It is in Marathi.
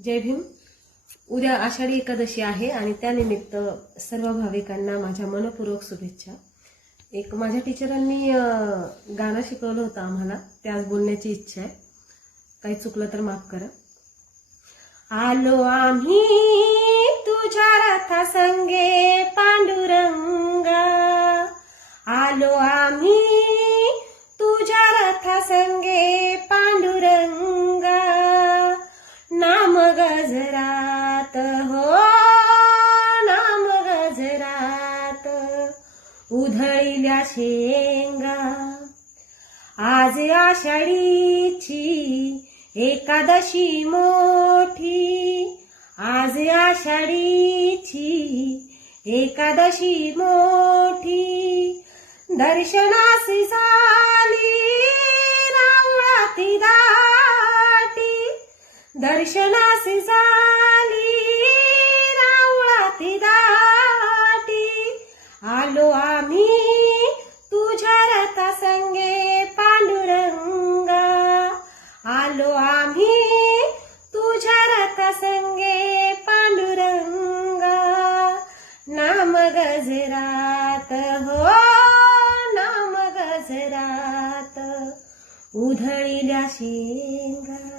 जय भीम। उद्या आषाढी एकादशी आहे आणि त्यानिमित्त सर्व भाविकांना माझ्या मनपूर्वक शुभेच्छा। एक माझ्या टीचरांनी गाणं शिकवलं होतं आम्हाला, त्याच बोलण्याची इच्छा आहे। काही चुकलं तर माफ करा। आलो आम्ही तुझ्या रथा संगे पांडुरंगा, आलो आम्ही तुझ्या रथा संगे पांडुरंगा, नाम गजरात हो नाम गजरात उधळील्या शेंगा। आज आषाढीची एकादशी मोठी, आज आषाढीची एकादशी मोठी, दर्शनासी झाली रांगोळी दाटी, दर्शनासी झाली रांगोळी दाटी, आलो आम्ही तुझ्या रथा संगे पांडुरंगा, आलो आम्ही तुझ्या रथा संगे पांडुरंगा, नाम गजरात हो नाम गजरात उधळील्या शेंगा।